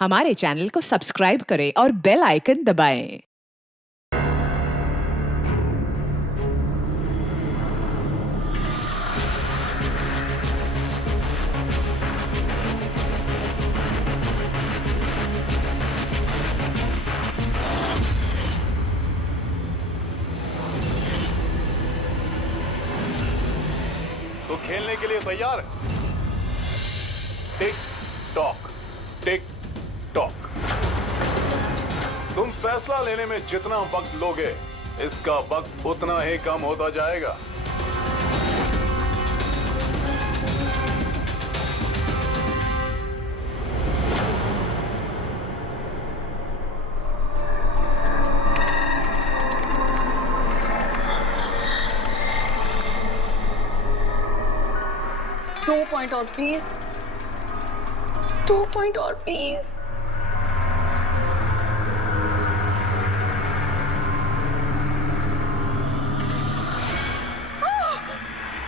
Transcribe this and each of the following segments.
हमारे चैनल को सब्सक्राइब करें और बेल आइकन दबाएं। तो खेलने के लिए तैयार है? Tick tock, tick tock. तुम फैसला लेने में जितना वक्त लोगे, इसका वक्त उतना ही कम होता जाएगा। दो पॉइंट और प्लीज, 2 पॉइंट और please.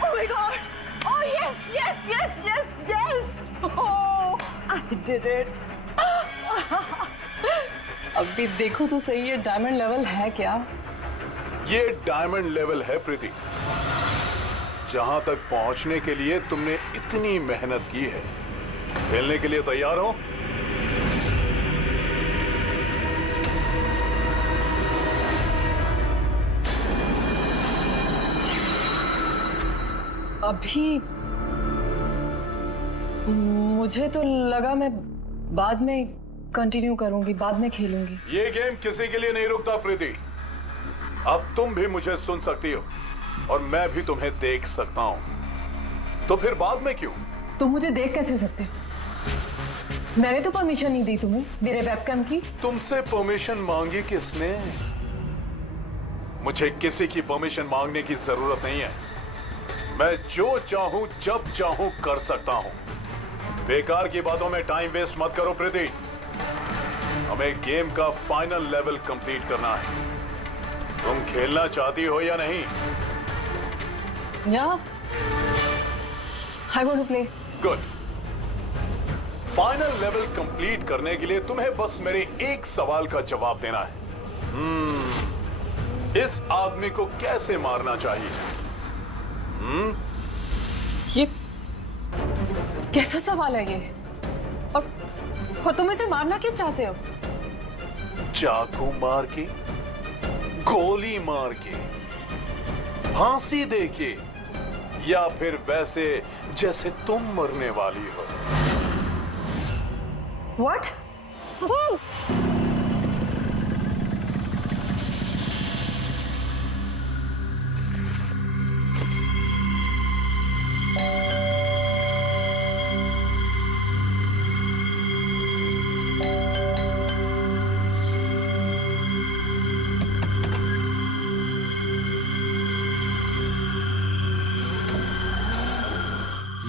Oh my God! Oh yes, yes, yes, yes, yes! Oh, I did it! अभी देखो तो सही, ये डायमंड लेवल है क्या? ये डायमंड लेवल है प्रीति, जहां तक पहुंचने के लिए तुमने इतनी मेहनत की है। खेलने के लिए तैयार हो? अभी मुझे तो लगा मैं बाद में कंटिन्यू करूंगी, बाद में खेलूंगी। ये गेम किसी के लिए नहीं रुकता प्रीति। अब तुम भी मुझे सुन सकती हो और मैं भी तुम्हें देख सकता हूं, तो फिर बाद में क्यों? तुम मुझे देख कैसे सकते हो? मैंने तो परमिशन नहीं दी तुम्हें मेरे वेबकैम की। तुमसे परमिशन मांगी किसने? मुझे किसी की परमिशन मांगने की जरूरत नहीं है। मैं जो चाहूं जब चाहूं कर सकता हूं। बेकार की बातों में टाइम वेस्ट मत करो प्रीति। हमें गेम का फाइनल लेवल कंप्लीट करना है। तुम खेलना चाहती हो या नहीं? Yeah, I want to play. Good. Final level complete करने के लिए तुम्हें बस मेरे एक सवाल का जवाब देना है। इस आदमी को कैसे मारना चाहिए? ये कैसा सवाल है ये? और तुम इसे मारना क्यों चाहते हो? चाकू मार के, गोली मार के, फांसी दे के, या फिर वैसे जैसे तुम मरने वाली हो? What?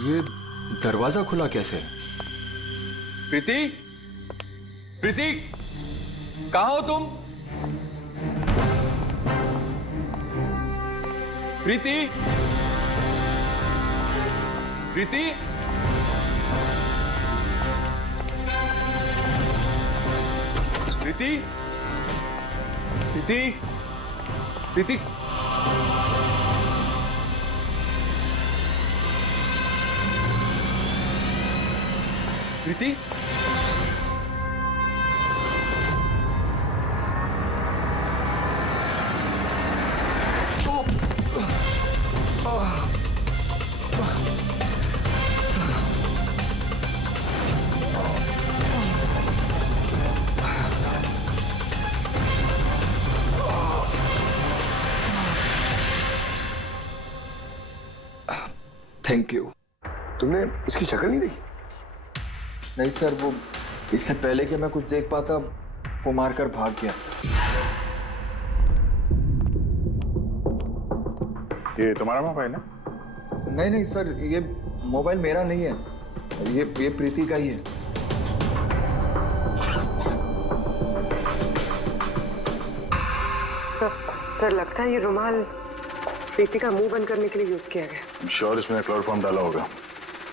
ये दरवाजा खुला कैसे? प्रीति, प्रीति, कहाँ हो तुम? प्रीति, प्रीति, प्रीति, प्रीति, प्रीति, प्रीति, थैंक यू। तुमने उसकी शक्ल नहीं देखी? नहीं सर, वो इससे पहले कि मैं कुछ देख पाता वो मारकर भाग गया। ये तुम्हारा मोबाइल है? नहीं नहीं सर, ये मोबाइल मेरा नहीं है, ये प्रीति का ही है। सर लगता है ये रुमाल प्रीति का मुंह बंद करने के लिए यूज किया गया। श्योर इसमें क्लोरोफॉर्म डाला होगा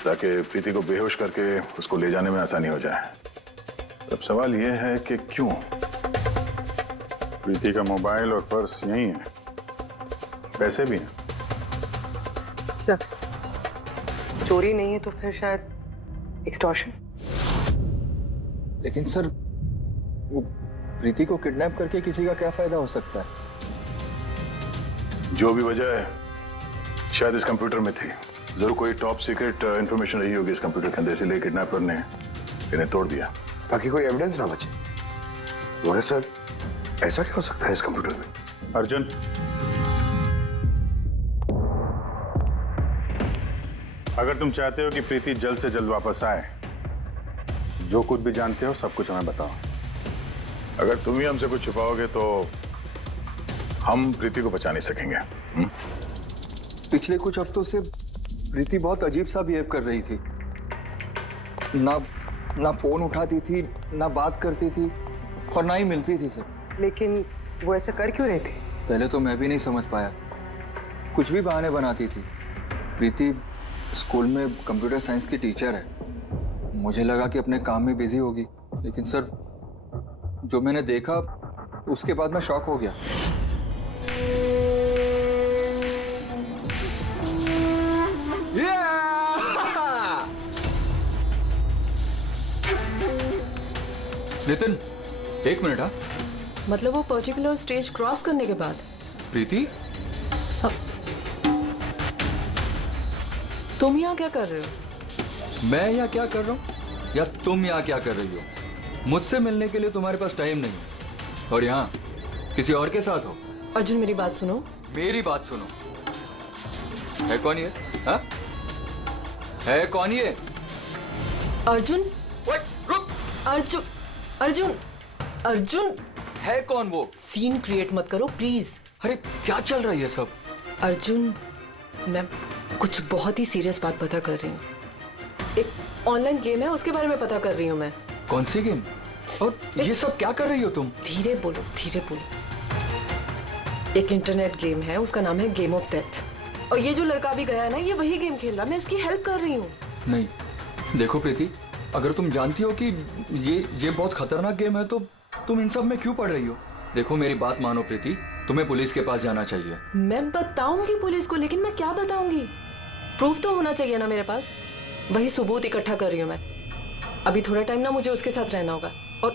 ताकि प्रीति को बेहोश करके उसको ले जाने में आसानी हो जाए। अब सवाल यह है कि क्यों? प्रीति का मोबाइल और पर्स यही है, पैसे भी हैं। सर, चोरी नहीं है तो फिर शायद एक्सटॉर्शन। लेकिन सर, वो प्रीति को किडनैप करके किसी का क्या फायदा हो सकता है? जो भी वजह है, शायद इस कंप्यूटर में थी। जरूर कोई टॉप सीक्रेट इंफॉर्मेशन रही होगी इस कंप्यूटर के अंदर, इसलिए किडनैपर ने इन्हें तोड़ दिया ताकि कोई एविडेंस ना बचे। मगर सर, ऐसा क्या हो सकता है इस कंप्यूटर में? अर्जुन, अगर तुम चाहते हो कि प्रीति जल्द से जल्द वापस आए, जो कुछ भी जानते हो सब कुछ हमें बताओ। अगर तुम ही हमसे कुछ छुपाओगे तो हम प्रीति को बचा नहीं सकेंगे। पिछले कुछ हफ्तों से प्रीति बहुत अजीब सा बिहेव कर रही थी। ना फोन उठाती थी, ना बात करती थी और ना ही मिलती थी सर। लेकिन वो ऐसा कर क्यों रही थी? पहले तो मैं भी नहीं समझ पाया, कुछ भी बहाने बनाती थी। प्रीति स्कूल में कंप्यूटर साइंस की टीचर है, मुझे लगा कि अपने काम में बिजी होगी, लेकिन सर जो मैंने देखा उसके बाद मैं शॉक हो गया। नितिन, एक मिनट। हाँ, मतलब वो पर्टिकुलर स्टेज क्रॉस करने के बाद? प्रीति, तुम यहाँ क्या कर रहे हो? मैं यहाँ क्या कर रहा हूँ या तुम यहाँ क्या कर रही हो? मुझसे मिलने के लिए तुम्हारे पास टाइम नहीं है और यहाँ किसी और के साथ हो। अर्जुन, मेरी बात सुनो। मेरी बात सुनो। है कौन ये? हाँ? है कौन ये? अर्जुन, रुक। अर्जुन, अर्जुन, अर्जुन, है कौन वो? सीन क्रिएट मत करो प्लीज। अरे क्या चल रहा है ये सब? अर्जुन, मैं कुछ बहुत ही सीरियस बात पता कर रही हूँ। एक ऑनलाइन गेम है, उसके बारे में पता कर रही हूँ मैं। कौन सी गेम? और ये सब क्या कर रही हो तुम? धीरे बोलो, धीरे बोलो। एक इंटरनेट गेम है, उसका नाम है गेम ऑफ डेथ। और ये जो लड़का भी गया है ना, ये वही गेम खेल रहा है, मैं इसकी हेल्प कर रही हूँ। नहीं, देखो प्रीति, अगर तुम जानती हो कि ये बहुत खतरनाक गेम है तो तुम इन सब में क्यों पड़ रही हो? देखो मेरी बात मानो प्रीति, तुम्हें पुलिस के पास जाना चाहिए। मैं बताऊंगी पुलिस को, लेकिन मैं क्या बताऊंगी? प्रूफ तो होना चाहिए ना मेरे पास। वही सबूत इकट्ठा कर रही हूँ मैं। अभी थोड़ा टाइम ना मुझे उसके साथ रहना होगा और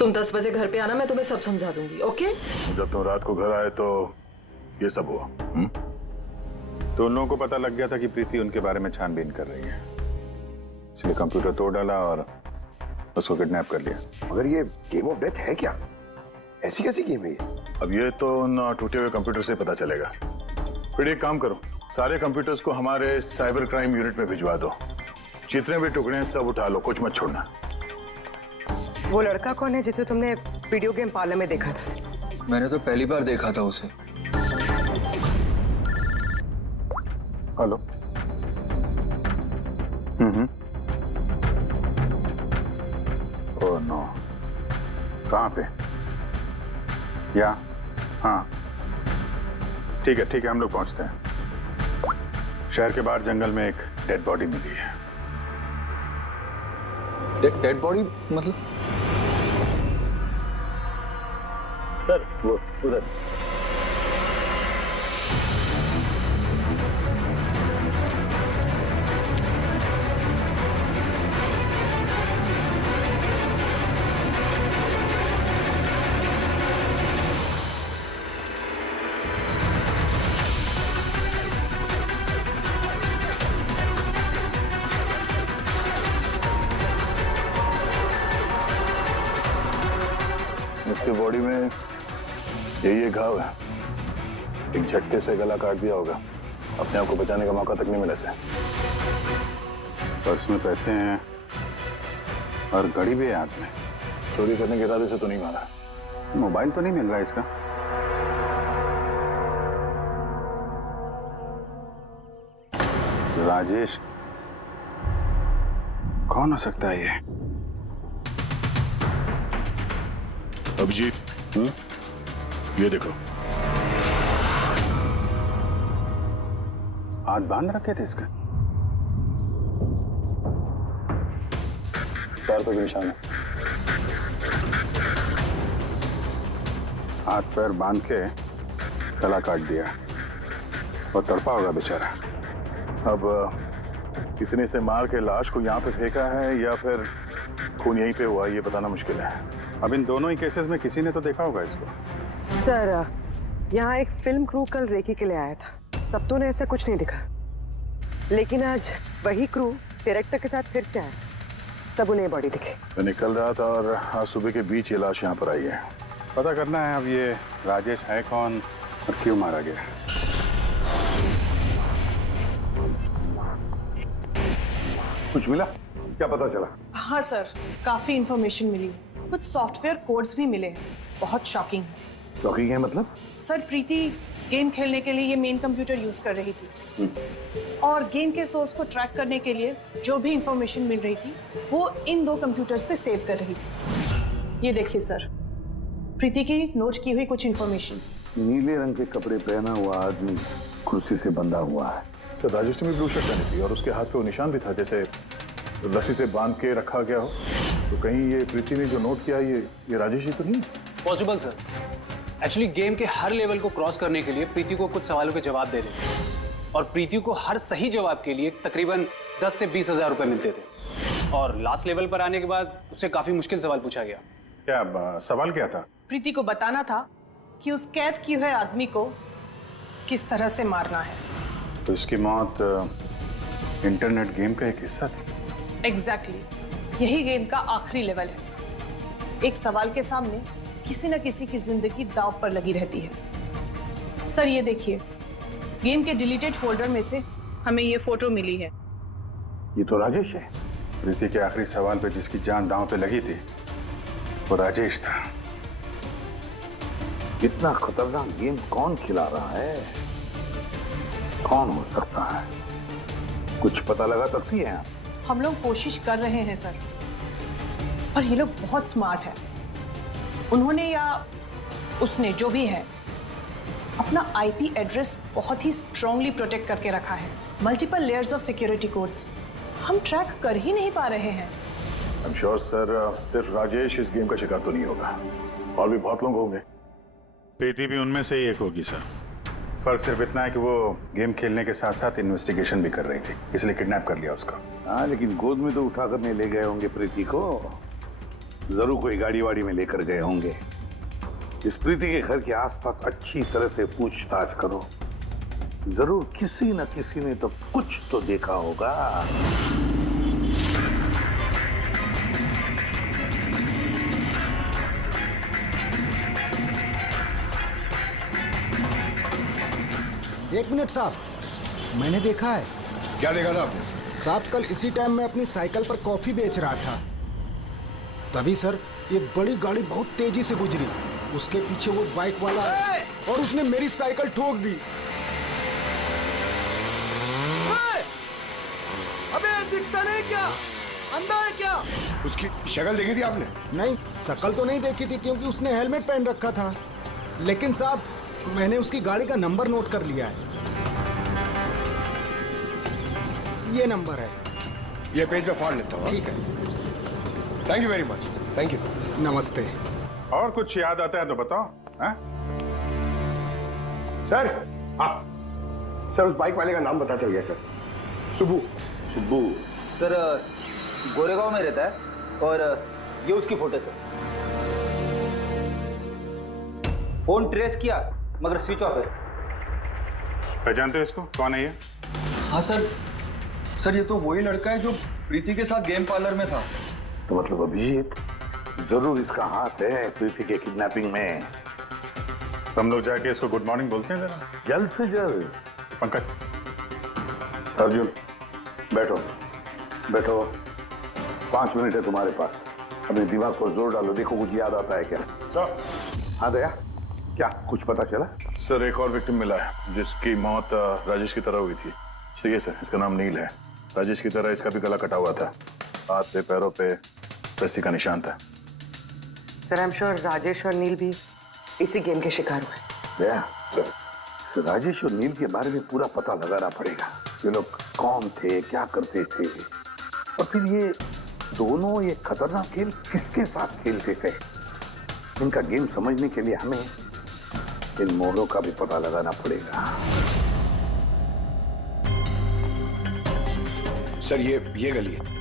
तुम 10 बजे घर पे आना, मैं तुम्हें सब समझा दूंगी। ओके? जब तुम रात को घर आए तो ये सब हुआ। तो उन लोगों को पता लग गया था कि प्रीति उनके बारे में छानबीन कर रही है, इसलिए कंप्यूटर तोड़ डाला और उसको किडनैप कर लिया। मगर ये गेम ऑफ डेथ है क्या? ऐसी कैसी गेम है ये? अब ये तो उन टूटे हुए कंप्यूटर से पता चलेगा। फिर एक काम करो, सारे कंप्यूटर्स को हमारे साइबर क्राइम यूनिट में भिजवा दो। जितने भी टुकड़े हैं सब उठा लो, कुछ मत छोड़ना। वो लड़का कौन है जिसे तुमने वीडियो गेम पार्लर में देखा था? मैंने तो पहली बार देखा था उसे। हेलो। ओह नो, कहाँ पे? या हाँ, ठीक है हम लोग पहुंचते हैं। शहर के बाहर जंगल में एक डेड बॉडी मिली है। डेड बॉडी मतलब? सर वो उधर। उसके बॉडी में यही घाव है, एक झटके से गला काट दिया होगा। अपने आप को बचाने का मौका तक नहीं मिला से। पर्स में पैसे हैं और घड़ी भी है हाथ में। चोरी करने के इरादे से तो नहीं मारा। मोबाइल तो नहीं मिल रहा है इसका। राजेश कौन हो सकता है ये? अभिजीत, ये देखो। हाथ बांध रखे थे इसका। पैर पे भी निशान है। हाथ पैर बांध के गला काट दिया और तड़पा होगा बेचारा। अब किसी ने इसे मार के लाश को यहाँ पे फेंका है या फिर खून यहीं पे हुआ, ये बताना मुश्किल है। अब इन दोनों ही केसेस में किसी ने तो देखा होगा इसको। सर, यहाँ एक फिल्म क्रू कल रेकी के लिए आया था, तब तो उन्हें ऐसा कुछ नहीं दिखा। लेकिन आज वही क्रू डायरेक्टर के साथ फिर से आया, तब उन्हें बॉडी दिखी। मैं निकल रहा था और आज सुबह के बीच ये लाश यहाँ पर आई है। पता करना है अब ये राजेश है कौन और क्यों मारा गया। कुछ मिला? क्या पता चला? हाँ सर, काफी इंफॉर्मेशन मिली, कुछ सॉफ्टवेयर कोड्स भी मिले हैं। बहुत शॉकिंग है। शॉकिंग है मतलब? सर, प्रीति गेम खेलने के लिए ये मेन कंप्यूटर यूज कर रही थी और गेम के सोर्स को ट्रैक करने के लिए जो भी इंफॉर्मेशन मिल रही थी वो इन 2 कंप्यूटर्स पे सेव कर रही थी। ये देखिए सर, प्रीति की नोट की हुई कुछ इंफॉर्मेशंस। नीले रंग के कपड़े पहना हुआ आदमी कुर्सी से बंधा हुआ है। सर, राजेश ने भी ब्लू शर्ट पहनी थी और उसके हाथ पे वो निशान भी था, जैसे रस्सी से बांध के रखा गया हो। तो कहीं ये प्रीति ने जो नोट किया ये राजेश ही तो नहीं? Possible sir. एक्चुअली गेम के हर लेवल को क्रॉस करने के लिए प्रीति को कुछ सवालों के जवाब देने थे और प्रीति को हर सही जवाब के लिए तकरीबन 10 से 20 हज़ार रुपए मिलते थे। और लास्ट लेवल पर आने के बाद उससे काफी मुश्किल सवाल पूछा गया। क्या सवाल क्या था? प्रीति को बताना था कि उस कैद किए हुए आदमी को किस तरह से मारना है। तो इसकी मौत इंटरनेट गेम का एक हिस्सा थी? एग्जैक्टली, यही गेम का आखिरी लेवल है। एक सवाल के सामने किसी न किसी की जिंदगी दांव पर लगी रहती है। सर, ये देखिए, गेम के डिलीटेड फोल्डर में से हमें ये फोटो मिली है। ये तो राजेश है। प्रीति के आखिरी सवाल पे जिसकी जान दांव पे लगी थी वो राजेश था। इतना खतरनाक गेम कौन खिला रहा है? कौन हो सकता है? कुछ पता लगा सकती है आप? हम लोग कोशिश कर रहे हैं सर, और ये लोग बहुत स्मार्ट है। उन्होंने या उसने, जो भी है, अपना आईपी एड्रेस बहुत ही स्ट्रांगली प्रोटेक्ट करके रखा है। Multiple layers of security codes हम ट्रैक कर ही नहीं पा रहे हैं। I'm sure, सर, सिर्फ राजेश इस गेम का शिकार तो नहीं होगा, और भी बहुत लोग होंगे। प्रीति भी उनमें से ही एक होगी सर। फर्क सिर्फ इतना है कि वो गेम खेलने के साथ साथ इन्वेस्टिगेशन भी कर रही थी, इसलिए किडनैप कर लिया उसका। हाँ, लेकिन गोद में तो उठा कर नहीं ले गए होंगे प्रीति को। जरूर कोई गाड़ी वाड़ी में लेकर गए होंगे। इस प्रीति के घर के आसपास अच्छी तरह से पूछताछ करो। जरूर किसी न किसी ने तो कुछ तो देखा होगा। एक मिनट साहब, मैंने देखा है। क्या देखा था आपने? साहब, कल इसी टाइम मैं अपनी साइकिल पर कॉफी बेच रहा था, तभी सर एक बड़ी गाड़ी बहुत तेजी से गुजरी। उसके पीछे वो बाइक वाला है और उसने मेरी साइकिल ठोक दी। अबे दिखता नहीं क्या? अंधा है क्या? उसकी शक्ल देखी थी आपने? नहीं, शक्ल तो नहीं देखी थी क्योंकि उसने हेलमेट पहन रखा था। लेकिन साहब, मैंने उसकी गाड़ी का नंबर नोट कर लिया है। ये नंबर है। ये पेज में फाड़ लेता हूँ। ठीक है, thank you very much. Thank you. नमस्ते। और कुछ याद आता है तो बताओ। हाँ? सर, सर उस बाइक वाले का नाम पता चल गया सर। सुब्बू। सुब्बू सर, गोरेगांव में रहता है और ये उसकी फोटो सर। फोन ट्रेस किया मगर स्विच ऑफ है। पहचानते हो इसको? कौन है ये? हाँ सर, ये तो वही लड़का है जो प्रीति के साथ गेम पार्लर में था। तो मतलब अभिजीत, जरूर इसका हाथ है प्रीति के किडनैपिंग में। हम लोग जाके इसको गुड मॉर्निंग बोलते हैं जरा, जल्द से जल्द। पंकज। अर्जुन, बैठो बैठो। 5 मिनट है तुम्हारे पास। अपने दिमाग पर जोर डालो, देखो कुछ याद आता है क्या। तो हाँ दया, क्या कुछ पता चला? सर, एक और विक्टिम मिला है जिसकी मौत राजेश की तरह हुई थी। ठीक है सर, इसका नाम नील है। राजेश की तरह इसका भी गला कटा हुआ था, हाथ पे पैरों पे रस्सी का निशान था। Sir, I am sure Rajesh और नील भी इसी गेम के शिकार हुए। दया, सर, राजेश और नील के बारे में पूरा पता लगाना पड़ेगा। ये लोग कौन थे, क्या करते थे, और फिर ये दोनों ये खतरनाक खेल किसके साथ खेलते थे। इनका गेम समझने के लिए हमें इन मोड़ों का भी पता लगाना पड़ेगा। सर ये गली है।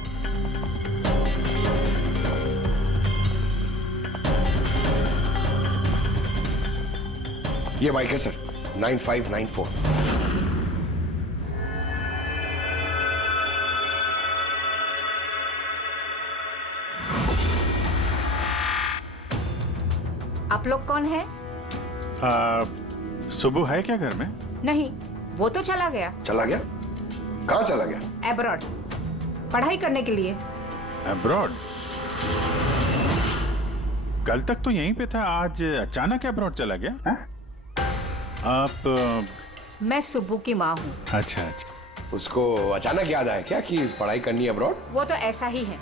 ये बाइक है सर, 9594। आप लोग कौन है? सुबह है क्या घर में? नहीं, वो तो चला गया। चला गया? कहाँ चला गया? एब्रॉड, पढ़ाई करने के लिए। एब्रॉड? कल तक तो यहीं पे था, आज अचानक एब्रॉड चला गया? है? आप मैं सुब्बू की माँ हूँ। अच्छा अच्छा। उसको अचानक याद आया क्या कि पढ़ाई करनी है अब्रॉड? वो तो ऐसा ही है,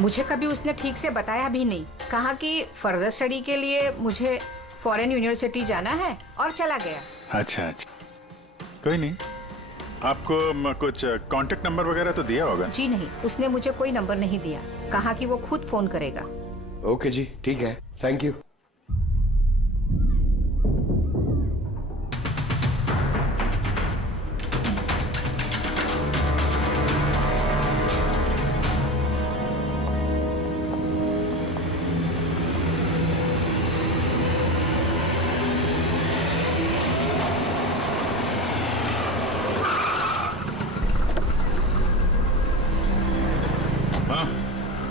मुझे कभी उसने ठीक से बताया भी नहीं। कहा कि फर्दर स्टडी के लिए मुझे फॉरेन यूनिवर्सिटी जाना है और चला गया। अच्छा अच्छा, कोई नहीं। आपको कुछ कांटेक्ट नंबर वगैरह तो दिया होगा? जी नहीं, उसने मुझे कोई नंबर नहीं दिया। कहा कि वो खुद फोन करेगा। ओके जी, ठीक है, थैंक यू।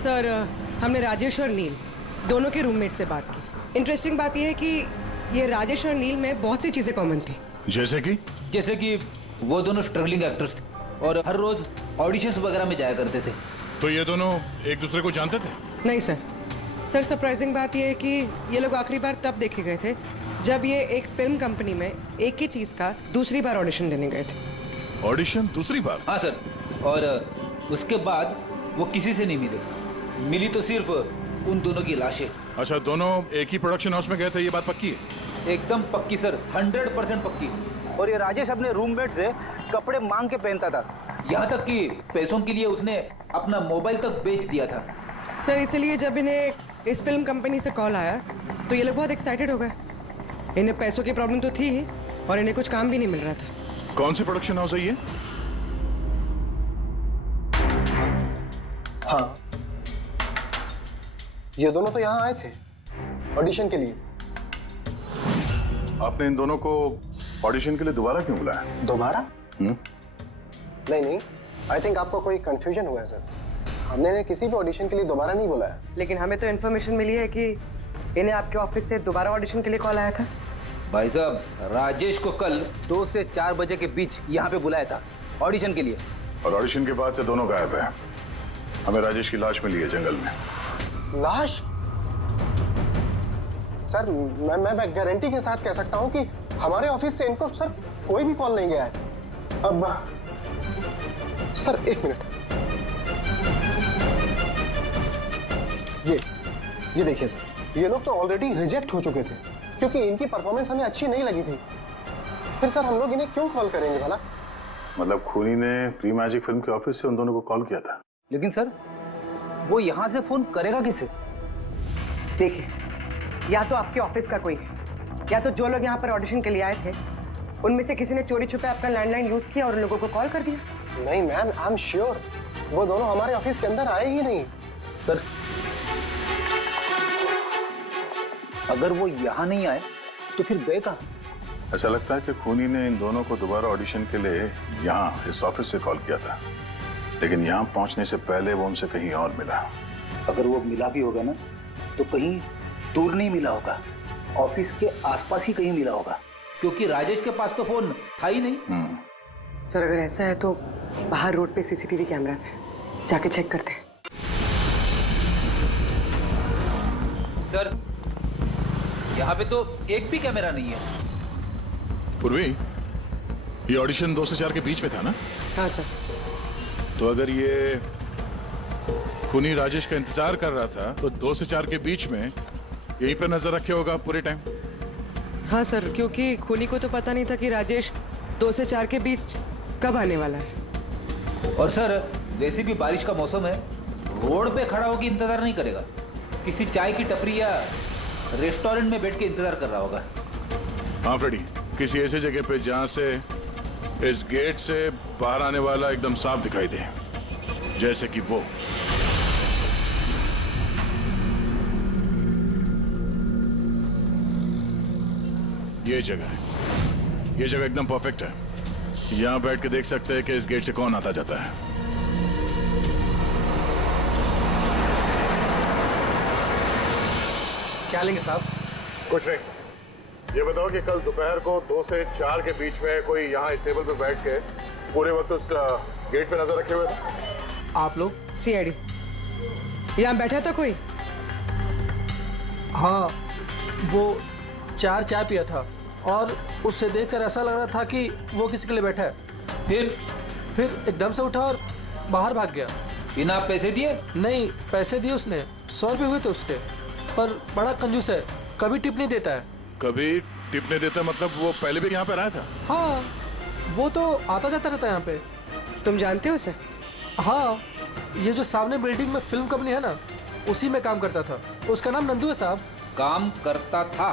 सर, हमने राजेश और नील दोनों के रूममेट से बात की। इंटरेस्टिंग बात यह है कि ये राजेश और नील में बहुत सी चीजें कॉमन थी। जैसे कि वो दोनों स्ट्रगलिंग एक्टर्स थे और हर रोज ऑडिशंस वगैरह में जाया करते थे। तो ये दोनों एक दूसरे को जानते थे? नहीं सर। सर, सरप्राइजिंग बात यह है कि ये लोग आखिरी बार तब देखे गए थे जब ये एक फिल्म कंपनी में एक ही चीज का दूसरी बार ऑडिशन देने गए थे। ऑडिशन दूसरी बार? हाँ सर, और उसके बाद वो किसी से नहीं मिली तो सिर्फ उन दोनों की लाशें। अच्छा, दोनों एक ही प्रोडक्शन हाउस में गए थे, ये बात पक्की है? एकदम पक्की सर, 100% पक्की। और ये राजेश अपने रूममेट से कपड़े मांग के पहनता था, यहाँ तक कि पैसों के लिए उसने अपना मोबाइल तक बेच दिया था। सर, इसलिए जब इन्हें इस फिल्म कंपनी से कॉल आया तो ये लोग बहुत एक्साइटेड हो गए। इन्हें पैसों की प्रॉब्लम तो थी ही और इन्हें कुछ काम भी नहीं मिल रहा था। कौन सी प्रोडक्शन हाउस है ये? हाँ, ये दोनों तो यहाँ आए थे ऑडिशन के लिए। आपने इन दोनों को ऑडिशन के लिए दोबारा क्यों बुलाया? दोबारा? नहीं, आई थिंक आपको कोई कंफ्यूजन हुआ है सर। हमने इन्हें किसी भी ऑडिशन के लिए दोबारा नहीं बुलाया। लेकिन हमें तो इन्फॉर्मेशन मिली है कि इन्हें आपके ऑफिस से दोबारा ऑडिशन के लिए कॉल आया था। भाई साहब, राजेश को कल 2 से 4 बजे के बीच यहाँ पे बुलाया था ऑडिशन के लिए। और ऑडिशन के बाद से दोनों गायब है। हमें राजेश की लाश मिली है जंगल में। लाश? सर, मैं गारंटी के साथ कह सकता हूं कि हमारे ऑफिस से इनको सर कोई भी कॉल नहीं गया है। अब सर, 1 मिनट, ये देखिए सर, ये लोग तो ऑलरेडी रिजेक्ट हो चुके थे क्योंकि इनकी परफॉर्मेंस हमें अच्छी नहीं लगी थी। फिर सर हम लोग इन्हें क्यों कॉल करेंगे भला? मतलब खूनी ने प्री मैजिक फिल्म के ऑफिस से उन दोनों को कॉल किया था। लेकिन सर, वो यहाँ से फोन करेगा किसे? देखिए, या तो आपके ऑफिस का कोई है, या तो जो लोग यहाँ पर ऑडिशन के लिए आए थे उनमें से किसी ने चोरी छुपे अपना लैंडलाइन यूज किया और उन लोगों को कॉल कर दिया। नहीं मैम, आई एम श्योर वो दोनों हमारे ऑफिस के अंदर आए ही नहीं। सर, अगर वो यहाँ नहीं आए तो फिर गए कहाँ? ऐसा लगता है कि खूनी ने इन दोनों को दोबारा ऑडिशन के लिए यहाँ इस ऑफिस से कॉल किया था, लेकिन यहाँ पहुंचने से पहले वो उनसे कहीं और मिला। अगर वो मिला भी होगा ना तो कहीं दूर नहीं मिला होगा, ऑफिस के आसपास ही कहीं मिला होगा, क्योंकि राजेश के पास तो फोन था ही नहीं। सर, अगर ऐसा है तो बाहर रोड पे सीसीटीवी कैमरास है, जाके चेक करते हैं। सर, यहाँ पे तो एक भी कैमरा नहीं है। पूर्वी, ये ऑडिशन 2 से 4 के बीच में था ना? हाँ सर। तो अगर ये खूनी राजेश का इंतजार कर रहा था तो 2 से 4 के बीच में यहीं पर नजर रखे होगा पूरे टाइम। हाँ सर, क्योंकि खूनी को तो पता नहीं था कि राजेश 2 से 4 के बीच कब आने वाला है। और सर, वैसे भी बारिश का मौसम है, रोड पे खड़ा होकर इंतजार नहीं करेगा, किसी चाय की टपरी या रेस्टोरेंट में बैठ के इंतजार कर रहा होगा। हाँ फ्रेडी, किसी ऐसी जगह पे जहां से इस गेट से बाहर आने वाला एकदम साफ दिखाई दे, जैसे कि वो। ये जगह है, ये जगह एकदम परफेक्ट है। यहां बैठ के देख सकते हैं कि इस गेट से कौन आता जाता है। क्या लेंगे साहब? कुछ नहीं, ये बताओ कि कल दोपहर को 2 से 4 के बीच में कोई यहाँ इस टेबल पे बैठ के पूरे वक्त उस गेट पे नजर रखे हुए थे? आप लोग? सीआईडी यहाँ बैठा था कोई? हाँ, वो 4 चाय पिया था और उससे देखकर ऐसा लग रहा था कि वो किसी के लिए बैठा है। फिर एकदम से उठा और बाहर भाग गया। बिना पैसे दिए? नहीं, पैसे दिए उसने, 100 रुपये हुए थे उसके, पर बड़ा कंजूस है, कभी टिप नहीं देता है। कभी टिप नहीं देता मतलब वो पहले भी यहाँ पे रहा था? हाँ, वो तो आता जाता रहता है यहाँ पे। तुम जानते हो उसे? हाँ, ये जो सामने बिल्डिंग में फिल्म कंपनी है ना, उसी में काम करता था। उसका नाम नंदू है साहब। काम करता था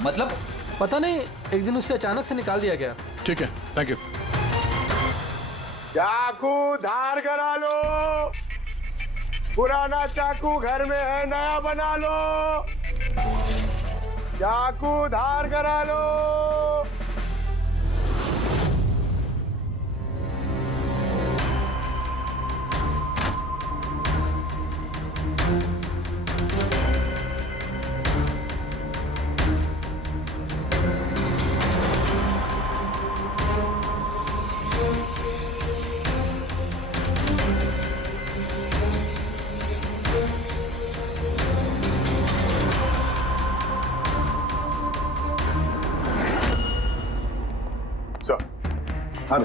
मतलब? पता नहीं, एक दिन उससे अचानक से निकाल दिया गया। ठीक है, थैंक यू। चाकू धार करा लो, पुराना चाकू घर में है, नया बना लो। चाकू धार करा लो। अरे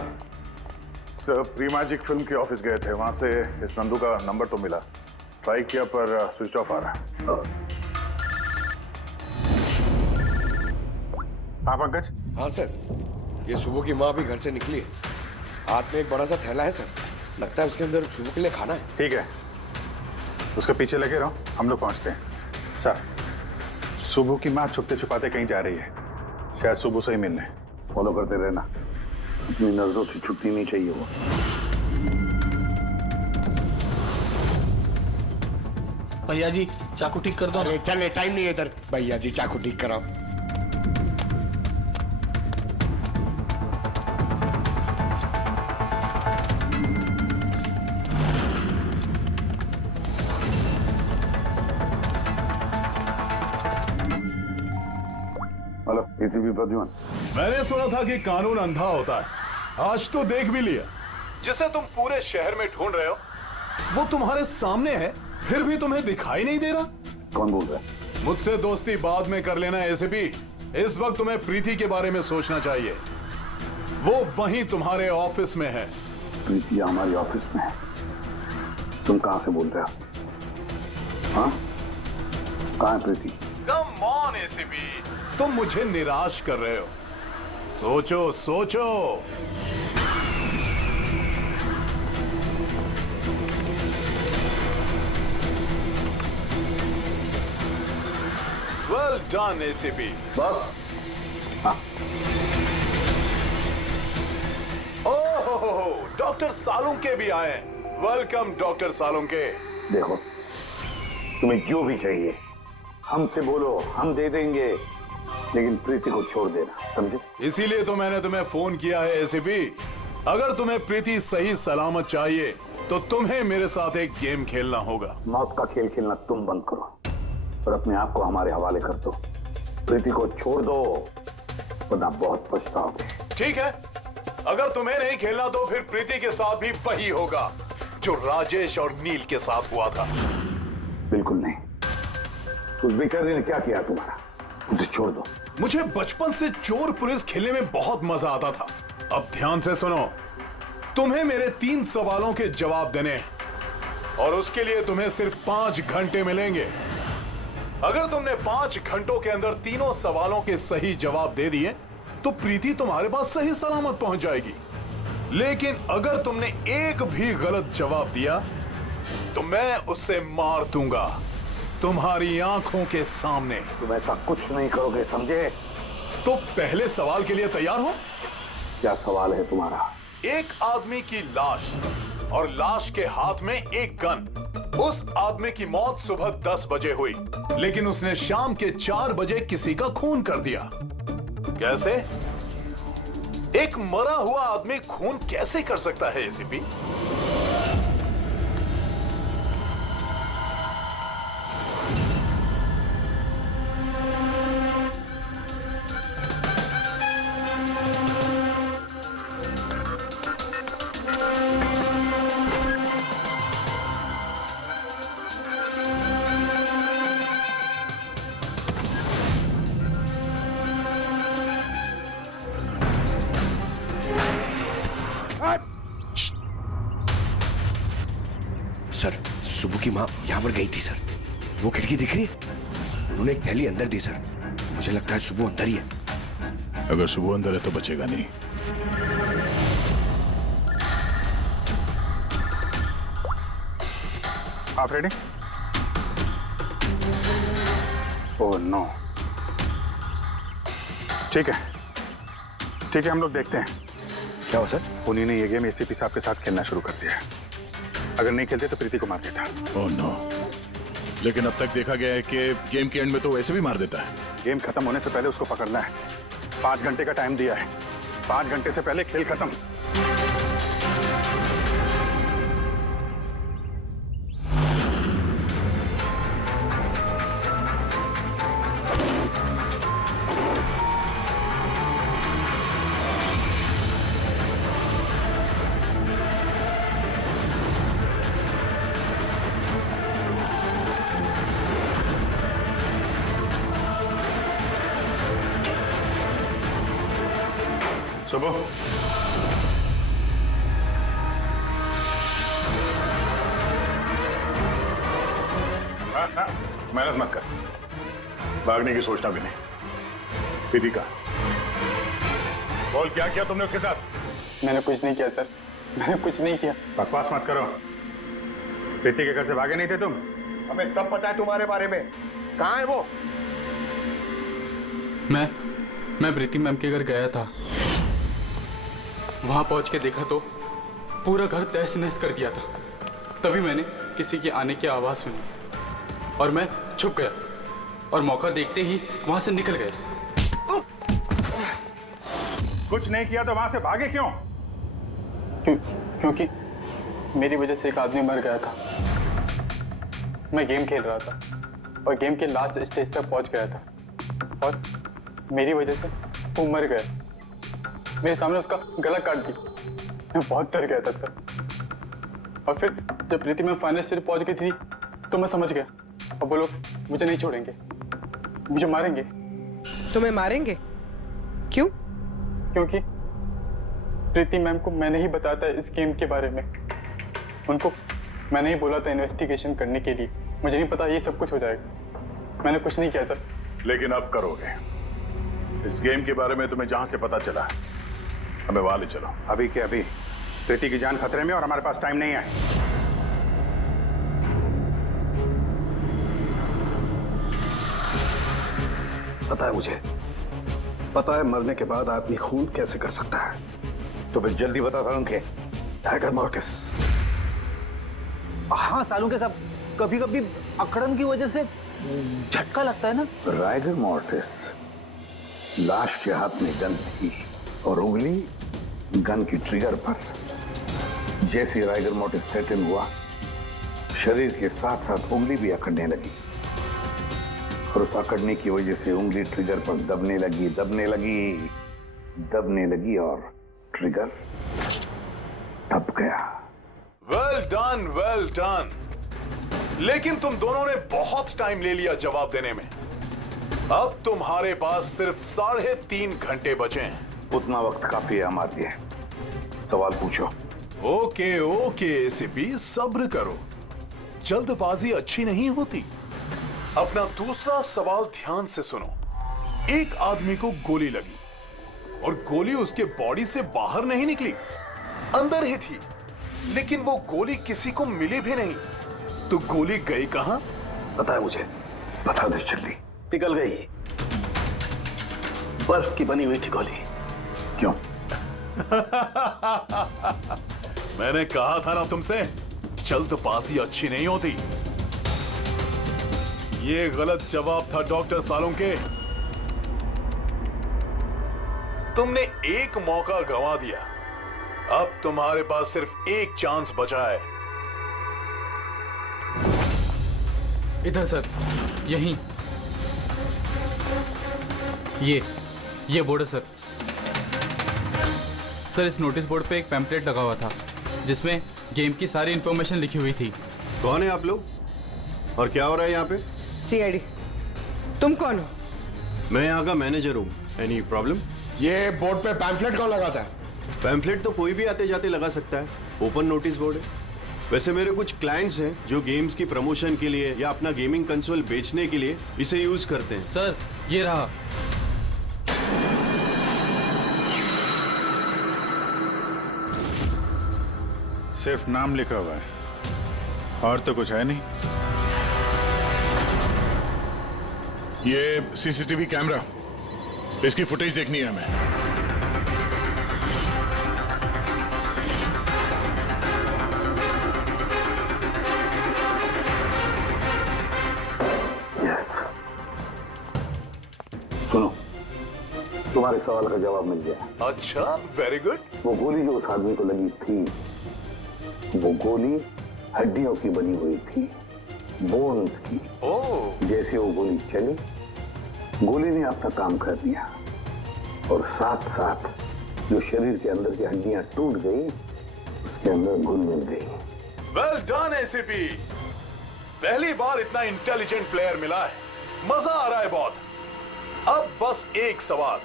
सर, प्री मैजिक फिल्म के ऑफिस गए थे, वहां से इस नंदू का नंबर तो मिला, ट्राई किया पर स्विच ऑफ आ रहा है। हाँ पंकज? हाँ सर, ये सुबह की माँ भी घर से निकली है, हाथ में एक बड़ा सा थैला है सर, लगता है उसके अंदर सुबह के लिए खाना है। ठीक है, उसके पीछे लगे रहो, हम लोग पहुंचते हैं। सर, सुबह की माँ छुपते छुपाते कहीं जा रही है, शायद सुबह से ही मिलने। फॉलो करते रहना, अपनी नजरों से छुट्टी नहीं चाहिए वो। भैया जी, चाकू ठीक कर दो। अरे चल, टाइम नहीं है इधर। भैया जी, चाकू ठीक कराओ। Hello, ACP Pradyuman. मैंने सुना था कि कानून अंधा होता है, आज तो देख भी लिया। जिसे तुम पूरे शहर में ढूंढ रहे हो वो तुम्हारे सामने है, फिर भी तुम्हें दिखाई नहीं दे रहा। कौन बोल रहा है? मुझसे दोस्ती बाद में कर लेना एसीपी, इस वक्त तुम्हें प्रीति के बारे में सोचना चाहिए। वो वहीं तुम्हारे ऑफिस में है। प्रीति हमारी ऑफिस में है? तुम कहां से बोल रहे हो? हाँ, कहां है प्रीति? कम ऑन एसीपी, तुम मुझे निराश कर रहे हो। सोचो सोचो। Well done ACP. बस। हाँ। ओहो, डॉक्टर सालुंके भी आए। Welcome doctor Salunke. देखो, तुम्हें जो भी चाहिए हमसे बोलो, हम दे देंगे, लेकिन प्रीति को छोड़ देना, समझे? इसीलिए तो मैंने तुम्हें फोन किया है एसीपी। अगर तुम्हें प्रीति सही सलामत चाहिए तो तुम्हें मेरे साथ एक गेम खेलना होगा। मौत का खेल खेलना तुम बंद करो और अपने आप को हमारे हवाले कर दो। प्रीति को छोड़ दो, वरना बहुत पछताओगे। ठीक है, अगर तुम्हें नहीं खेलना तो फिर प्रीति के साथ भी वही होगा जो राजेश और नील के साथ हुआ था। बिल्कुल नहीं। उस बेचारे ने क्या किया तुम्हारा? उसे छोड़ दो। मुझे बचपन से चोर पुलिस खेलने में बहुत मजा आता था। अब ध्यान से सुनो, तुम्हें मेरे 3 सवालों के जवाब देने हैं और उसके लिए तुम्हें सिर्फ 5 घंटे मिलेंगे। अगर तुमने 5 घंटों के अंदर तीनों सवालों के सही जवाब दे दिए तो प्रीति तुम्हारे पास सही सलामत पहुंच जाएगी। लेकिन अगर तुमने एक भी गलत जवाब दिया तो मैं उसे मार दूंगा तुम्हारी आंखों के सामने। तुम ऐसा कुछ नहीं करोगे, समझे? तो पहले सवाल के लिए तैयार हो? क्या सवाल है तुम्हारा? एक आदमी की लाश और लाश के हाथ में एक गन। उस आदमी की मौत सुबह 10 बजे हुई, लेकिन उसने शाम के 4 बजे किसी का खून कर दिया। कैसे? एक मरा हुआ आदमी खून कैसे कर सकता है एसीपी? सर, सुबह की माँ यहाँ पर गई थी सर। वो खिड़की दिख रही है? उन्होंने एक थैली अंदर दी सर। मुझे लगता है सुबह अंदर ही है। अगर सुबह अंदर है तो बचेगा नहीं। आप रेडी? Oh no. ठीक है, हम लोग देखते हैं। क्या हो सर? उन्हीं ने ये गेम एसीपी साहब के साथ खेलना शुरू कर दिया है। अगर नहीं खेलते तो प्रीति को मार देता। Oh no. लेकिन अब तक देखा गया है कि गेम के एंड में तो वैसे भी मार देता है। गेम खत्म होने से पहले उसको पकड़ना है। 5 घंटे का टाइम दिया है। 5 घंटे से पहले खेल खत्म। सुबह मेहनत मत कर। भागने की सोचना भी नहीं। प्रीति का बोल, क्या किया तुमने उसके साथ? मैंने कुछ नहीं किया सर, मैंने कुछ नहीं किया। बकवास मत करो। प्रीति के घर से भागे नहीं थे तुम? हमें सब पता है तुम्हारे बारे में। कहाँ है वो? मैं प्रीति मैम के घर गया था। वहां पहुंच के देखा तो पूरा घर तहस नहस कर दिया था। तभी मैंने किसी के आने की आवाज सुनी और मैं छुप गया और मौका देखते ही वहां से निकल गया। कुछ नहीं किया तो वहां से भागे क्यों? क्योंकि मेरी वजह से एक आदमी मर गया था। मैं गेम खेल रहा था और गेम के लास्ट स्टेज तक पहुंच गया था और मेरी वजह से वो मर गया। मेरे सामने उसका गला काट दी। मैं बहुत डर गया था सर। और फिर जब प्रीति मैम फाइनल स्टेज पहुंच गई थी तो मैं समझ गया अब वो लोग मुझे नहीं छोड़ेंगे, मुझे मारेंगे। तुम्हें मारेंगे? क्यों? क्योंकि प्रीति मैम को मैंने ही बताया था इस गेम के बारे में। उनको मैंने ही बोला था इन्वेस्टिगेशन करने के लिए। मुझे नहीं पता ये सब कुछ हो जाएगा। मैंने कुछ नहीं किया सर। लेकिन अब करोगे। इस गेम के बारे में तुम्हें जहां से पता चला हमें वहां ले चलो। अभी के अभी। प्रीति की जान खतरे में और हमारे पास टाइम नहीं है। पता है मुझे, पता है मरने के बाद आदमी खून कैसे कर सकता है। तो फिर जल्दी बता था उनके। Tiger mortis. हाँ सालों के सब कभी कभी अकड़न की वजह से झटका लगता है ना। टाइगर मॉर्टिस लाश के हाथ में गन थी और उंगली गन की ट्रिगर पर। जैसे राइगर मॉर्टिस सेटन हुआ, शरीर के साथ साथ उंगली भी अकड़ने लगी और उस अकड़ने की वजह से उंगली ट्रिगर पर दबने लगी और ट्रिगर दब गया। Well done. लेकिन तुम दोनों ने बहुत टाइम ले लिया जवाब देने में। अब तुम्हारे पास सिर्फ 3.5 घंटे बचे हैं। उतना वक्त काफी है हमारे लिए। सवाल पूछो। ओके एसीपी, सब्र करो। जल्दबाजी अच्छी नहीं होती। अपना दूसरा सवाल ध्यान से सुनो। एक आदमी को गोली लगी और गोली उसके बॉडी से बाहर नहीं निकली, अंदर ही थी। लेकिन वो गोली किसी को मिली भी नहीं। तो गोली गई कहां? पता है मुझे। बता दे जल्दी। पिघल गई। बर्फ की बनी हुई थी गोली। क्यों? मैंने कहा था ना तुमसे, जल्दबाजी अच्छी नहीं होती। ये गलत जवाब था डॉक्टर सालुंके। तुमने एक मौका गंवा दिया। अब तुम्हारे पास सिर्फ एक चांस बचा है। इधर सर, यहीं। ये बोर्ड है सर। सर, इस नोटिस बोर्ड पे एक पैम्पलेट लगा हुआ था जिसमें गेम की सारी इंफॉर्मेशन लिखी हुई थी। कौन है आप लोग और क्या हो रहा है यहाँ पे? सीआईडी। तुम कौन हो? मैं यहाँ का मैनेजर हूँ। Any problem? ये बोर्ड पे पैम्फलेट कौन लगाता है? पैम्फलेट तो कोई भी आते जाते लगा सकता है। ओपन नोटिस बोर्ड है। वैसे मेरे कुछ क्लाइंट्स हैं जो गेम्स की प्रमोशन के लिए या अपना गेमिंग कंसोल बेचने के लिए इसे यूज करते हैं। सर, ये रहा। सिर्फ नाम लिखा हुआ है और तो कुछ है नहीं। ये सीसीटीवी कैमरा, इसकी फुटेज देखनी है हमें। सुनो, तुम्हारे सवाल का जवाब मिल गया। अच्छा, वेरी गुड। वो गोली जो उस आदमी को लगी थी, वो गोली हड्डियों की बनी हुई थी, बोन्स की। जैसे वो गोली चली, गोली ने अपना काम कर दिया और साथ साथ जो शरीर के अंदर की हड्डियां टूट गई, उसके अंदर घुल मिल गई। वेल डन एसीपी, पहली बार इतना इंटेलिजेंट प्लेयर मिला है। मजा आ रहा है बहुत। अब बस एक सवाल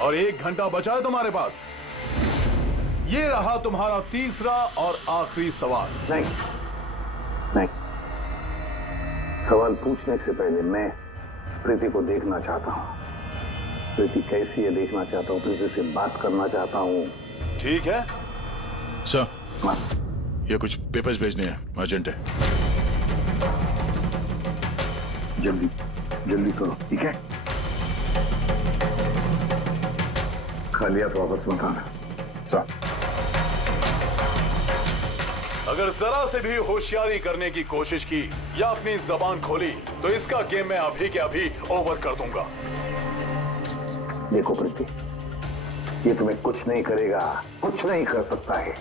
और 1 घंटा बचा है तुम्हारे पास। ये रहा तुम्हारा तीसरा और आखिरी सवाल। नहीं, सवाल पूछने से पहले मैं प्रीति को देखना चाहता हूँ। प्रीति कैसी है देखना चाहता हूँ, प्रीति से बात करना चाहता हूँ। ठीक है सर, ये कुछ पेपर्स भेजने हैं, अर्जेंट है। जल्दी जल्दी करो, ठीक है? खाली आप वापस मत आना। अगर जरा से भी होशियारी करने की कोशिश की या अपनी जबान खोली तो इसका गेम मैं अभी के अभी ओवर कर दूंगा। देखो प्रीति, ये तुम्हें कुछ नहीं करेगा, कुछ नहीं कर सकता है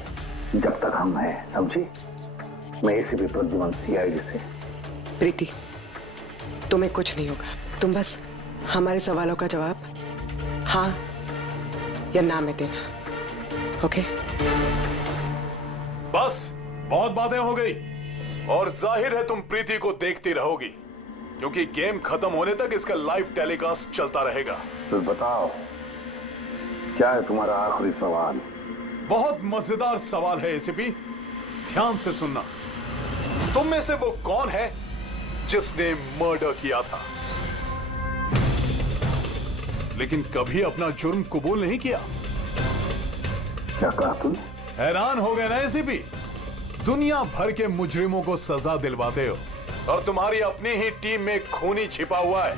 जब तक हम हैं, समझी? मैं एसीपी प्रद्युमन, सीआईडी से। प्रीति, तुम्हें कुछ नहीं होगा। तुम बस हमारे सवालों का जवाब हाँ या ना में देना, ओके? बस बहुत बातें हो गई और जाहिर है तुम प्रीति को देखती रहोगी क्योंकि गेम खत्म होने तक इसका लाइव टेलीकास्ट चलता रहेगा। तो बताओ, क्या है तुम्हारा आखिरी सवाल? बहुत मजेदार सवाल है एसीपी, ध्यान से सुनना। तुम में से वो कौन है जिसने मर्डर किया था लेकिन कभी अपना जुर्म कबूल नहीं किया? क्या कहा तुमने? हैरान हो गए ना एसीपी? दुनिया भर के मुजरिमों को सजा दिलवाते हो और तुम्हारी अपनी ही टीम में खूनी छिपा हुआ है।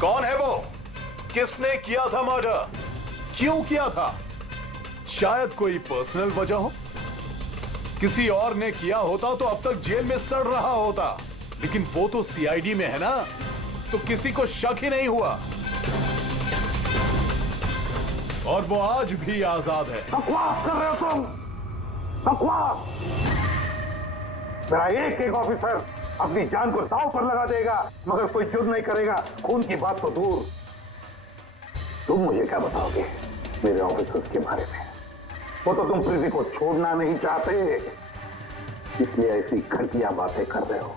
कौन है वो? किसने किया था मर्डर? क्यों किया था? शायद कोई पर्सनल वजह हो। किसी और ने किया होता तो अब तक जेल में सड़ रहा होता, लेकिन वो तो सीआईडी में है ना, तो किसी को शक ही नहीं हुआ और वो आज भी आजाद है। बकवास कर रहे हो तुम, बकवास। मेरा एक ऑफिसर अपनी जान को दांव पर लगा देगा मगर कोई जुर्म नहीं करेगा। खून की बात तो दूर, तुम मुझे क्या बताओगे मेरे ऑफिसर्स के बारे में? वो तो तुम प्रीति को छोड़ना नहीं चाहते, इसलिए ऐसी घटिया बातें कर रहे हो।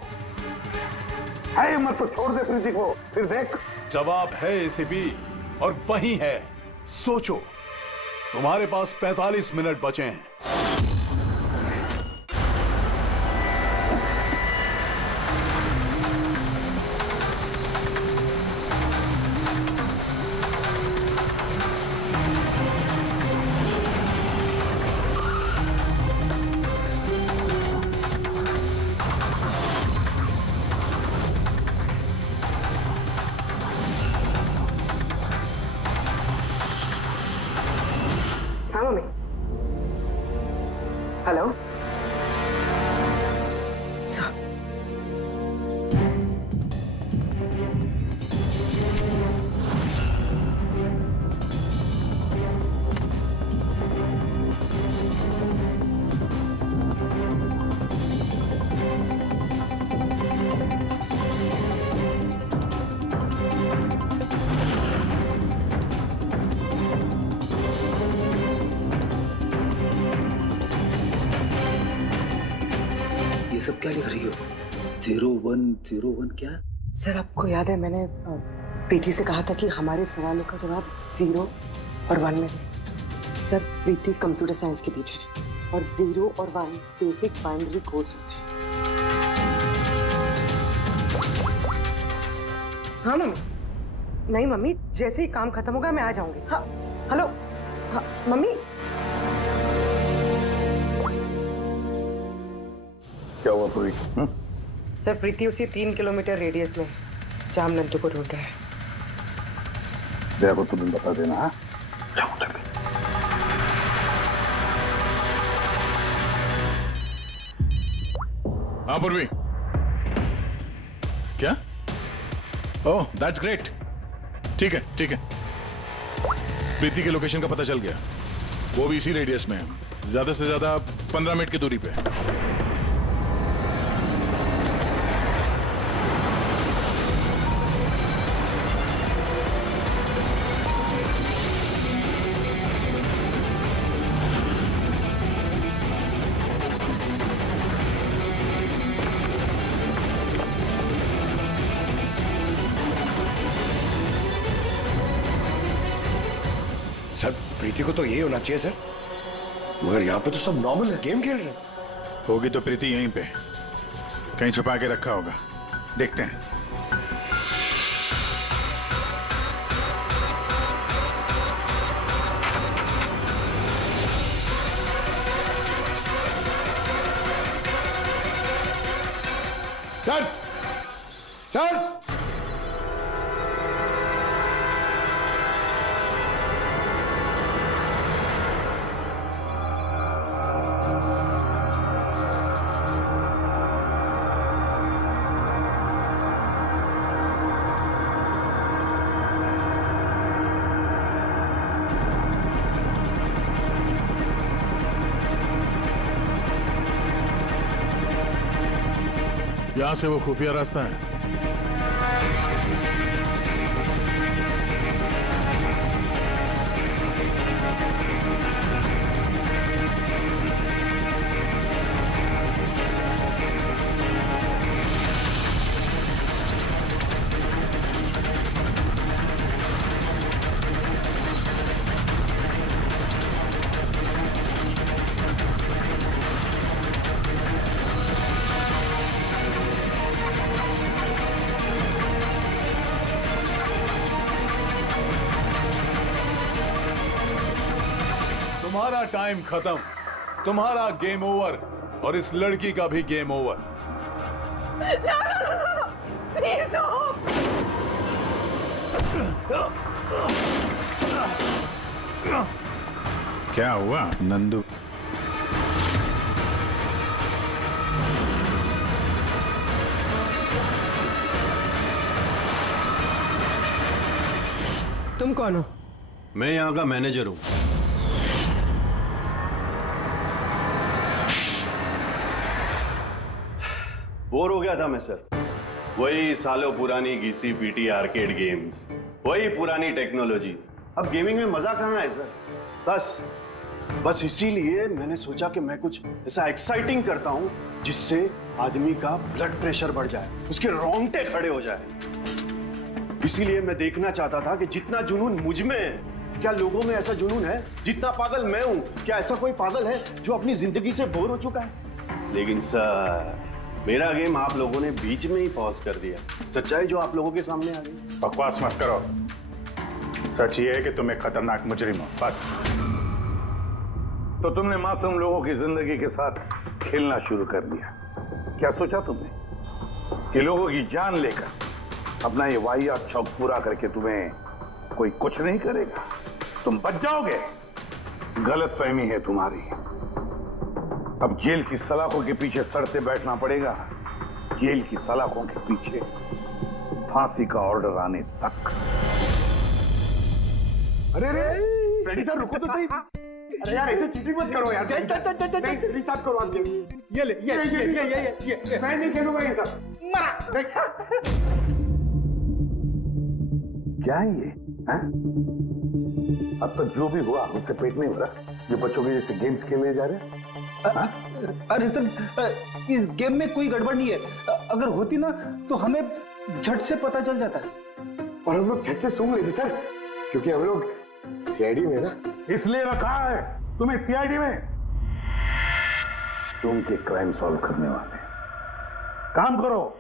है मत तो छोड़ दे प्रीति को, फिर देख। जवाब है एसीपी और वही है। सोचो, तुम्हारे पास 45 मिनट बचे हैं। सब क्या लिख रही हो? 0101 क्या? सर आपको याद है मैंने प्रीति से कहा था कि हमारे सवालों का जवाब 0 और 1 में दे। सर प्रीति कंप्यूटर साइंस की टीचर है और 0 और 1 बेसिक बाइनरी कोड्स होते हैं। हाँ मम्मी। नहीं मम्मी, जैसे ही काम खत्म होगा मैं आ जाऊंगी। हाँ हेलो। हाँ मम्मी। क्या हुआ पूरी? सर प्रीति उसी 3 किलोमीटर रेडियस में जाम नंदू को ढूंढ रहा है। देखो तुम्हें बता देना। हाँ हाँ पूर्वी, क्या? Oh that's great. ठीक है ठीक है, प्रीति के लोकेशन का पता चल गया। वो भी इसी रेडियस में है, ज्यादा से ज्यादा 15 मिनट की दूरी पे। सर प्रीति को तो यही होना चाहिए सर, मगर यहाँ पे तो सब नॉर्मल है, गेम खेल रहे हैं। होगी तो प्रीति यहीं पे कहीं छुपा के रखा होगा, देखते हैं। सर सर यहां से वो खुफिया रास्ता है। तुम्हारा टाइम खत्म, तुम्हारा गेम ओवर और इस लड़की का भी गेम ओवर। प्लीज क्या हुआ नंदू? तुम कौन हो? मैं यहाँ का मैनेजर हूँ। बोर हो गया था मैं सर, वही सालों पुरानी घिसी पीटी आर्केड गेम्स, वही पुरानी टेक्नोलॉजी। अब गेमिंग में मजा कहाँ है सर? बस इसीलिए मैंने सोचा कि मैं कुछ ऐसा एक्साइटिंग करता हूँ जिससे आदमी का ब्लड प्रेशर बढ़ जाए, उसके रोंगटे खड़े हो जाए। इसीलिए मैं देखना चाहता था कि जितना जुनून मुझ में है, क्या लोगों में ऐसा जुनून है? जितना पागल मैं हूं, क्या ऐसा कोई पागल है जो अपनी जिंदगी से बोर हो चुका है? लेकिन सर मेरा गेम आप लोगों ने बीच में ही पॉज कर दिया। सच्चाई जो आप लोगों के सामने आ गई। बकवास मत करो, सच ये है कि तुम एक खतरनाक मुजरिम हो, बस। तो तुमने मासूम लोगों की जिंदगी के साथ खेलना शुरू कर दिया। क्या सोचा तुमने कि लोगों की जान लेकर अपना ये वाहियात शौक पूरा करके तुम्हें कोई कुछ नहीं करेगा? तुम बच जाओगे। गलतफहमी है तुम्हारी। अब जेल की सलाखों के पीछे सड़ते बैठना पड़ेगा, जेल की सलाखों के पीछे फांसी का ऑर्डर आने तक। अरे अरे फ्रेडी सर रुको तो सही। अरे यार ऐसे चीटिंग मत करो यार। चल रिस्टार्ट करो आप गेम। ये ले ये मैं नहीं खेलूंगा ये सब। मरा क्या है ये? अब तक जो भी हुआ उससे पेट नहीं भरा। जो बच्चों के जैसे गेम्स खेले जा रहे हैं, अरे सर, इस गेम में कोई गड़बड़ नहीं है। अगर होती ना तो हमें झट से पता चल जाता। और हम लोग झट से सूंघ लेते सर, क्योंकि हम लोग सीआईडी में ना। इसलिए रखा है तुम्हें सीआईडी में, तुम के क्राइम सॉल्व करने वाले। काम करो।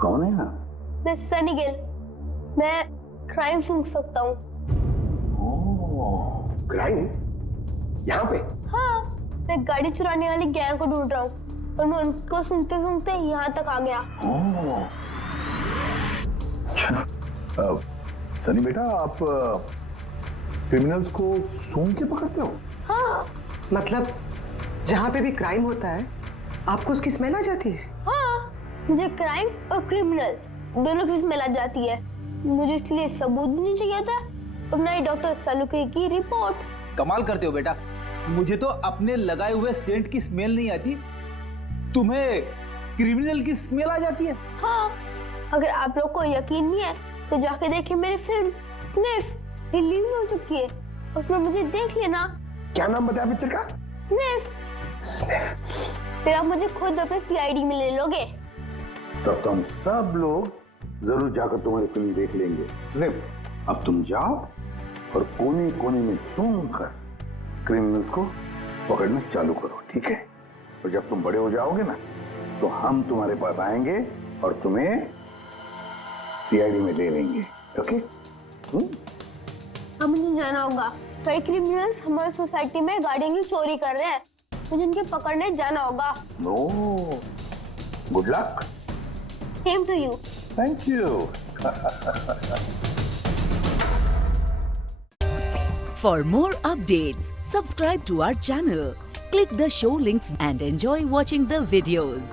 कौन है आप? मैं सनी गिल, मैं क्राइम सूंघ सकता हूँ। क्राइम? यहाँ पे? हाँ, मैं गाड़ी चुराने वाली गैंग को ढूंढ रहा हूँ और मैं उनको सूंघते सूंघते यहाँ तक आ गया। सनी बेटा, आप क्रिमिनल्स को सूंघ के पकड़ते हो? हाँ। मतलब जहाँ पे भी क्राइम होता है आपको उसकी स्मेल आ जाती है? हाँ, मुझे क्राइम और क्रिमिनल दोनों की स्मेल आ जाती है। मुझे इसलिए सबूत भी नहीं चाहिए था और ना ही डॉक्टर सलूके की रिपोर्ट। कमाल करते हो बेटा, मुझे तो अपने लगाए हुए सेंट की स्मेल नहीं आती, तुम्हें क्रिमिनल की स्मेल आ जाती है। हाँ, अगर आप लोग को यकीन नहीं है तो जाके देखिए मेरी फिल्म स्निफ, रिलीज हो चुकी है, उसमें मुझे देख लेना। क्या नाम बताया पिक्चर का? स्निफ। स्निफ। फिर आप मुझे खुद अपने सीआईडी में ले लोगे। तब तो हम सब लोग जरूर जाकर तुम्हारी फिल्म देख लेंगे। स्निफ, अब तुम जाओ और कोने कोने में सूंघ कर क्रिमिनल्स को पकड़ना चालू करो, ठीक है? और जब तुम बड़े हो जाओगे ना तो हम तुम्हारे पास आएंगे और तुम्हें सीआईडी में ले लेंगे, ओके? अब मुझे जाना होगा, कई क्रिमिनल्स हमारी सोसाइटी में गाड़ियों की चोरी कर रहे हैं, मुझे इनके पकड़ने जाना होगा। No, good luck. Same to you. Thank you. For more updates, subscribe to our channel, click the show links and enjoy watching the videos.